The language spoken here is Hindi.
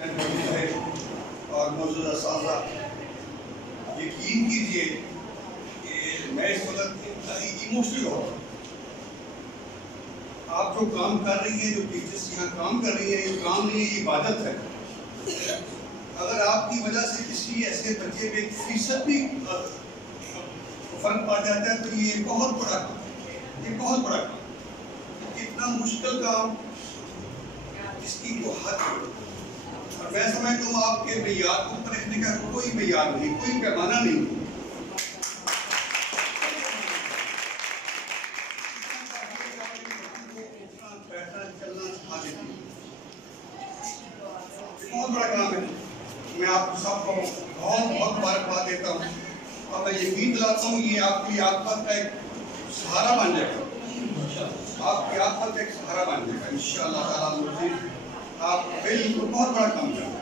और मौजूदा साजा यकीन कीजिए कि मैं इस वक्त इमोशनल हो रहा हूँ। आप जो काम कर रही हैं, जो टीचर्स यहाँ काम कर रही हैं, ये काम नहीं है, ये इबादत है। अगर आपकी वजह से किसी ऐसे बच्चे पे 1% भी फर्क पड़ जाता है तो ये बहुत बड़ा काम, ये बहुत बड़ा काम, इतना मुश्किल काम इसकी वो हद है। और मैं समझता हूँ आपके मेयार को परखने का कोई मेयार नहीं, कोई पैमाना नहीं। बहुत बड़ा काम है। मैं आप सबको बहुत बहुत मुबारकबाद देता हूँ और मैं यकीन दिलाता हूँ ये आपकी आत्मत का एक सहारा बन जाएगा, आपकी आत्मत एक सहारा बन जाएगा इंशाअल्लाह ताला। आप बिल्कुल बहुत बड़ा काम करेंगे।